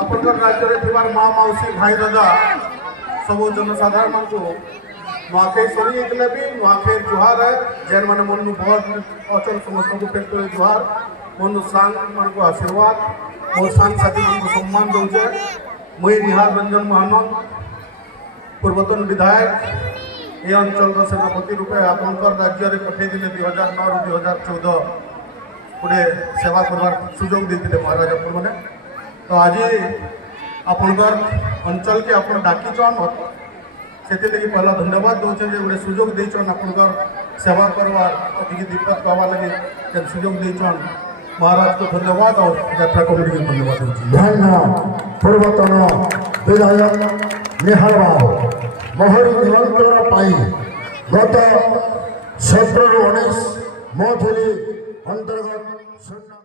आपनकर राज्य रे थिबार माँ मौसी भाई दादा सब जनसाधारण को नुआखाई सरी इतने भी नुआखाई जुहार है जैन माने मन बहुत अचल समस्त को फेर तो जुहार मन सांग मन को आशीर्वाद मोर सांग साथी मन को सम्मान दउचे मुई निहार रंजन महानंद पूर्वतन विधायक ये अंचल सेनापति रूपे आपनकर राज्य रे पठे दिले 2009 रु 2014 पुरे सेवा करवार सुजोग देते महाराजापुर मैंने तो आज आपनकर अंचल के आप डाकी से पहला धन्यवाद दूचे गोटे सुजोग देचन आपनकर सेवा करवार अधिक दिक्कत पावा लगे सुजोग देचन महाराज को धन्यवाद और यात्रा कमिटी को धन्यवाद दूचे। धन्य पूर्वतन विधायक निहार बाबू मोहरी निमंत्रण पाई गत 17 ରୁ 19 मोथली अंतर्गत